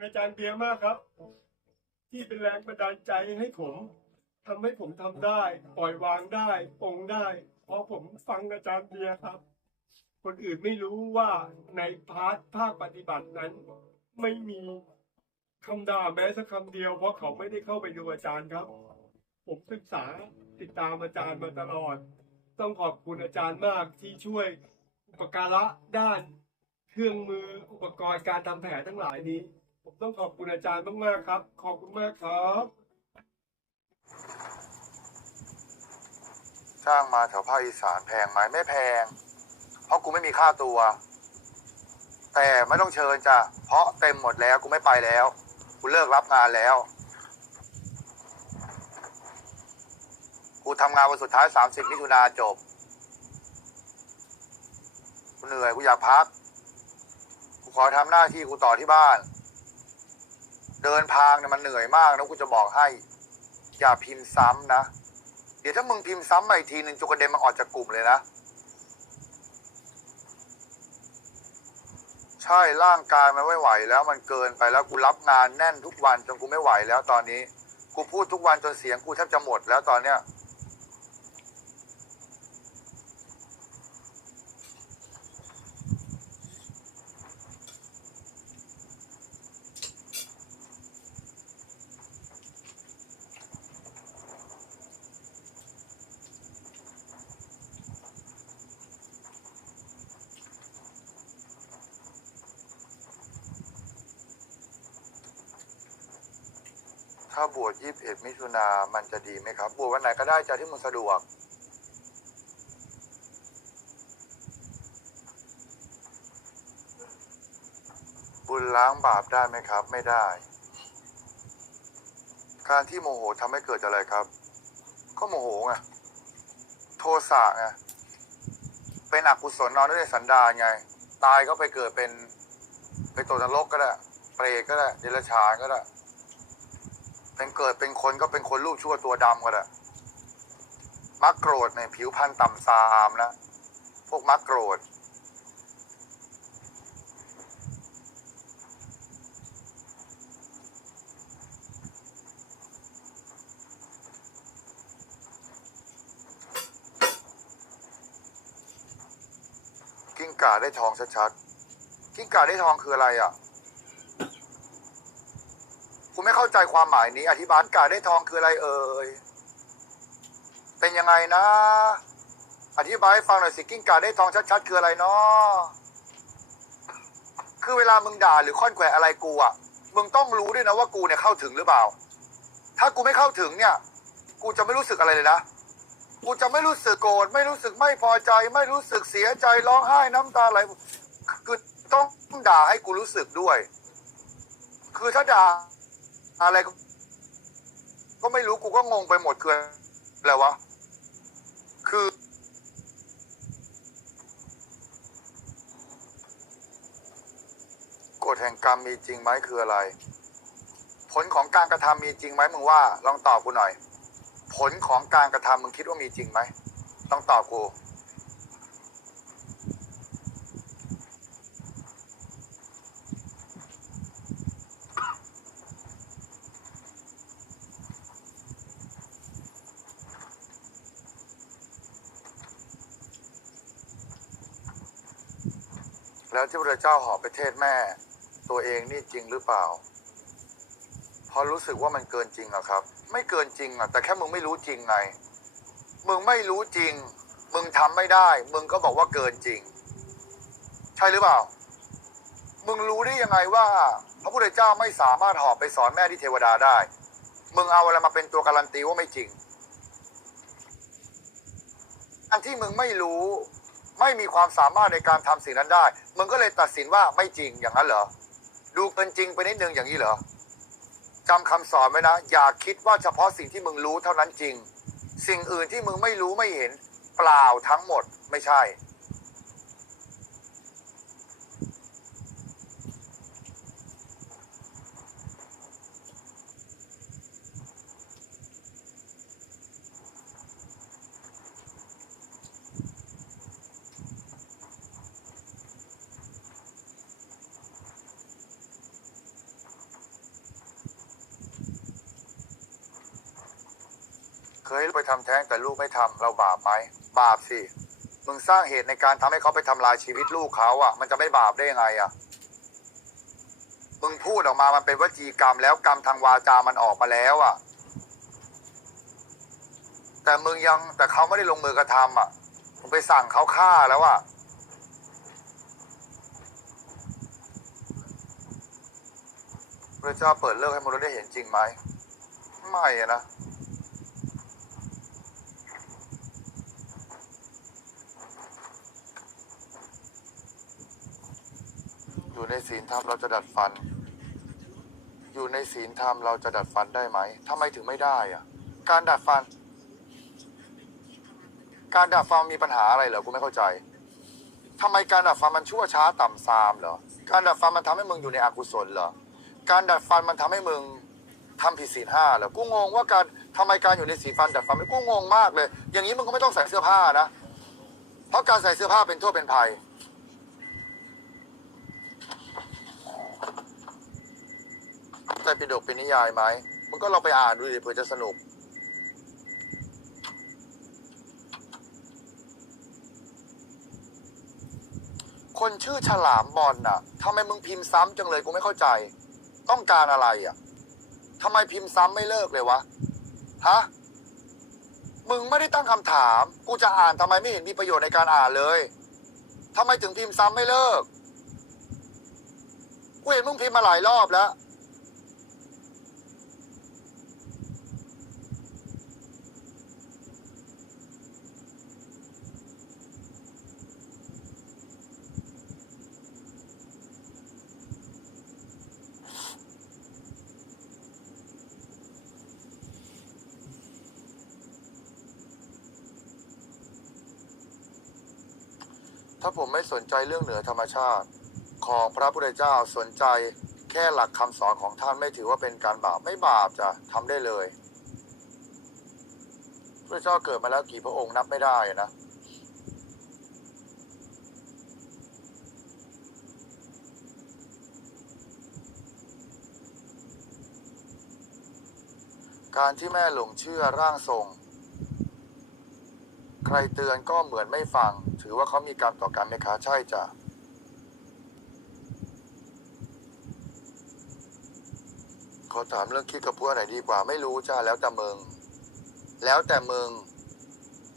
ณอาจารย์เบียร์มากครับ ที่เป็นแรงบันดาลใจให้ผมทำให้ผมทำได้ ปล่อยวางได้ปลงได้ เพราะผมฟังอาจารย์เบียร์ครับ คนอื่นไม่รู้ว่าในพาร์ทภาคปฏิบัตินั้น ไม่มีคำด่าแม้สักคำเดียว เพราะเขาไม่ได้เข้าไปดูอาจารย์ครับ ผมศึกษาติดตามอาจารย์มาตลอด ต้องขอบคุณอาจารย์มากที่ช่วยอุปการะด้าน เครื่องมืออุปกรณ์การทำแผลทั้งหลายนี้ ผมต้องขอบคุณอาจารย์มากๆครับ ขอบคุณมากครับจ้างมาแถวภาคอีสานแพงไหมไม่แพง เพราะกูไม่มีค่าตัว แต่ไม่ต้องเชิญจ้ะเพราะเต็มหมดแล้วกูไม่ไปแล้วกูเลิกรับงานแล้วกูทำงานวันสุดท้าย 30 มิถุนาจบกูเหนื่อยกูอยากพักกูขอทำหน้าที่กูต่อที่บ้าน เดินพางเนี่ยมันเหนื่อยมากนะกูจะบอกให้ อย่าพิมพ์ซ้ำนะ เดี๋ยวถ้ามึงพิมพ์ซ้ำมาอีกทีหนึ่งจุกระเด็นมันออกจากกลุ่มเลยนะ ใช่ร่างกายมันไม่ไหวแล้วมันเกินไปแล้วกูรับงานแน่นทุกวันจนกูไม่ไหวแล้วตอนนี้ กูพูดทุกวันจนเสียงกูแทบจะหมดแล้วตอนเนี้ย ถ้าบวชยี่สิบเอ็ดมิถุนามันจะดีไหมครับ บวชวันไหนก็ได้จะที่มึงสะดวก บุญล้างบาปได้ไหมครับ ไม่ได้ การที่โมโหทำให้เกิดอะไรครับ ก็โมโหไงโทสะไงเป็นอกุศลนอนด้วยสันดานไง ตายก็ไปเกิดเป็น ไปตกนรกก็ได้ เปรตก็ได้ เดรัจฉานก็ได้ เป็นเกิดเป็นคนก็เป็นคนรูปชั่วตัวดำก็ได้มักโกรธเนี่ยผิวพรรณต่ำซามนะ พวกมักโกรธกิ้งก่าได้ทองชัดๆ กิ้งก่าได้ทองคืออะไรอะ คุณไม่เข้า ใจความหมายนี้ อธิบายกาได้ทองคืออะไรเอ่ย เป็นยังไงนะ อธิบายให้ฟังหน่อยสิกิ้งกาได้ทองชัด ๆ คืออะไรเนาะคือเวลามึงด่าหรือค่อนแขวะอะไรกูอะมึงต้องรู้ด้วยนะว่ากูเนี่ยเข้าถึงหรือเปล่า ถ้ากูไม่เข้าถึงเนี่ย กูจะไม่รู้สึกอะไรเลยนะ กูจะไม่รู้สึกโกรธไม่รู้สึกไม่พอใจ ไม่รู้สึกเสียใจร้องไห้น้ำตาไหลคือต้องด่าให้กูรู้สึกด้วย คือถ้าด่า อะไรก็ไม่รู้กูก็งงไปหมดคืออะไรวะ คือ กฎแห่งกรรมมีจริงไหมคืออะไร ผลของการกระทำมีจริงไหมมึงว่า ลองตอบกูหน่อย ผลของการกระทำมึงคิดว่ามีจริงไหมต้องตอบกู แล้วที่พระเจ้าหอประเทศแม่ ตัวเองนี่จริงหรือเปล่าพอรู้สึกว่ามันเกินจริงอะครับ ไม่เกินจริงอะแต่แค่มึงไม่รู้จริงไง มึงไม่รู้จริง มึงทำไม่ได้ มึงก็บอกว่าเกินจริง ใช่หรือเปล่า มึงรู้ได้ยังไงว่า พระพุทธเจ้าไม่สามารถหอบไปสอนแม่ที่เทวดาได้ มึงเอาอะไรมาเป็นตัวการันตีว่าไม่จริง อันที่มึงไม่รู้ ไม่มีความสามารถในการทำสิ่งนั้นได้ มึงก็เลยตัดสินว่าไม่จริงอย่างนั้นเหรอ ดูเกินจริงไปนิดนึงอย่างนี้เหรอจำคำสอนไว้นะ อย่าคิดว่าเฉพาะสิ่งที่มึงรู้เท่านั้นจริง สิ่งอื่นที่มึงไม่รู้ไม่เห็น เปล่าทั้งหมดไม่ใช่ เคยไปทำแท้งแต่ลูกไม่ทำเราบาปไหมบาปสิมึงสร้างเหตุในการทำให้เขาไปทำลายชีวิตลูกเขาอะ มันจะไม่บาปได้ยังไงอะมึงพูดออกมามันเป็นวจีกรรมแล้วกรรมทางวาจามันออกมาแล้วอะ แต่มึงยังแต่เขาไม่ได้ลงมือกระทำอะมึงไปสั่งเขาฆ่าแล้วอะพระเจ้าเปิดเลิกให้มนุษย์ได้เห็นจริงไหมไม่นะ อยู่ในศีลธรรมเราจะดัดฟัน อยู่ในศีลธรรมเราจะดัดฟันได้ไหมทำไมถึงไม่ได้อะการดัดฟัน การดัดฟันมีปัญหาอะไรเหรอกูไม่เข้าใจทำไมการดัดฟันมันชั่วช้าต่ำซามเหรอ การดัดฟันมันทำให้มึงอยู่ในอกุศลเหรอ การดัดฟันมันทำให้มึงทำผิดศีลห้าเหรอ กูงงว่าการทำไมการอยู่ในศีลฟันดัดฟันมันกูงงมากเลย อย่างนี้มึงก็ไม่ต้องใส่เสื้อผ้านะ เพราะการใส่เสื้อผ้าเป็นโทษเป็นภัย ไต รปิฎกเป็นนิยายไหมมึงก็ลองไปอ่านดูดิเผื่อจะสนุก คนชื่อฉลามบอลน่ะทำไมมึงพิมพ์ซ้ำจังเลยกูไม่เข้าใจ ต้องการอะไรอะทำไมพิมพ์ซ้ำไม่เลิกเลยวะ ฮะ มึงไม่ได้ตั้งคำถาม กูจะอ่านทำไมไม่เห็นมีประโยชน์ในการอ่านเลยทำไมถึงพิมพ์ซ้ำไม่เลิก กูเห็นมึงพิมพ์มาหลายรอบแล้ว ถ้าผมไม่สนใจเรื่องเหนือธรรมชาติ ของพระพุทธเจ้าสนใจแค่หลักคำสอนของท่านไม่ถือว่าเป็นการบาปไม่บาปจะทำได้เลยพระเจ้าเกิดมาแล้วกี่พระองค์นับไม่ได้นะการที่แม่หลงเชื่อร่างทรง ใครเตือนก็เหมือนไม่ฟัง ถือว่าเขามีกรรมต่อกันไหมคะใช่จ้ะขอถามเรื่องคิดกับพวกไหนดีกว่าไม่รู้จ้าแล้วแต่มึง แล้วแต่มึง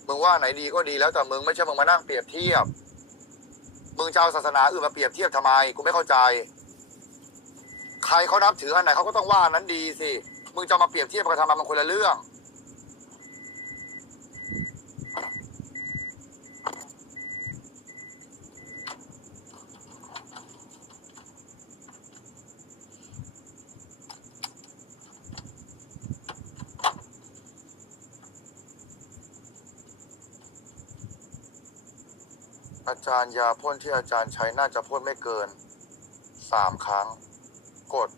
มึงว่าไหนดีก็ดีแล้วแต่มึงไม่ใช่มึงมานั่งเปรียบเทียบ มึงจะเอาศาสนาอื่นมาเปรียบเทียบทำไมกูไม่เข้าใจ ใครเขานับถืออันไหนเขาก็ต้องว่านั้นดีสิ มึงจะมาเปรียบเทียบกันทำไมมันคนละเรื่อง อาจารย์ยาพ่นที่อาจารย์ใช้น่าจะพ่นไม่เกินสามครั้ง กด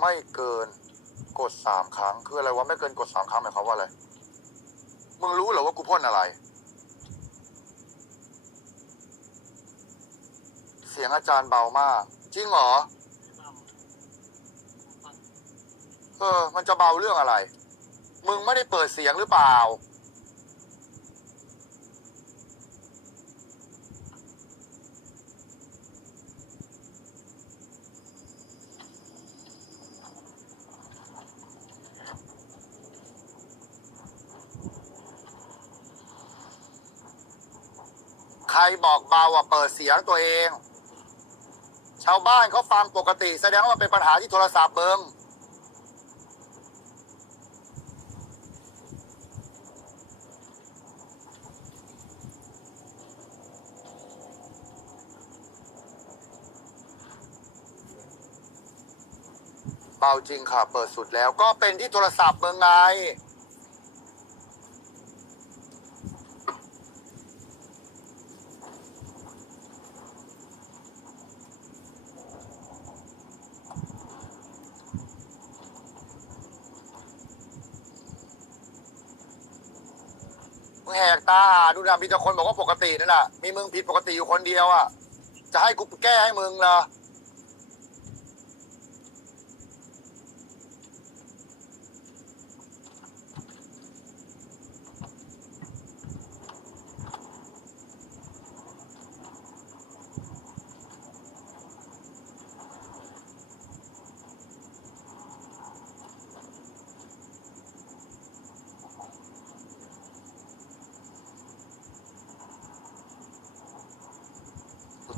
ไม่เกิน กดสามครั้ง คืออะไรวะไม่เกินกดสามครั้งหมายความว่าอะไรมึงรู้เหรอว่ากูพ่นอะไร เสียงอาจารย์เบามาก จริงเหรอเออ มันจะเบาเรื่องอะไร มึงไม่ได้เปิดเสียงหรือเปล่า รบอกเบาอะเปิดเสียงตัวเอง ชาวบ้านเขาฟังปกติ แสดงว่ามันเป็นปัญหาที่โทรศัพท์เบิงเบาจริงค่ะ เปิดสุดแล้วก็เป็นที่โทรศัพท์เบิงไง มึงแหกตาหาดูนะมีแต่คนบอกว่าปกตินั่นน่ะ มีมึงผิดปกติอยู่คนเดียวอะ จะให้กูแก้ให้มึงเหรอ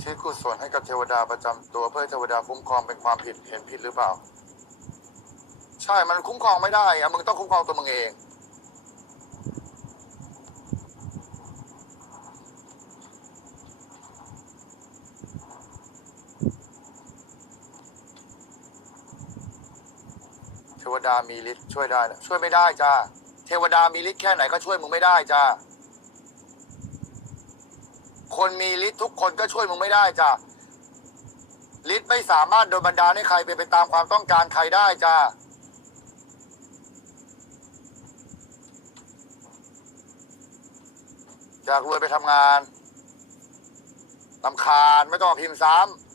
ทิศกุศลให้กับเทวดาประจำตัวเพื่อเทวดาคุ้มครองเป็นความผิดเห็นผิดหรือเปล่า ใช่มันคุ้มครองไม่ได้อะมึงต้องคุ้มครองตัวมึงเอง เทวดามีฤทธิ์ช่วยได้นะช่วยไม่ได้จ้าเทวดามีฤทธิ์แค่ไหนก็ช่วยมึงไม่ได้จ้า คนมีฤทธิ์ทุกคนก็ช่วยมึงไม่ได้จ้ะฤทธิ์ไม่สามารถโดนบันดาลให้ใครไปไปตามความต้องการใครได้จ้ะอยากรวยไปทำงานลำคาญไม่ต้องพิมพ์ซ้ำ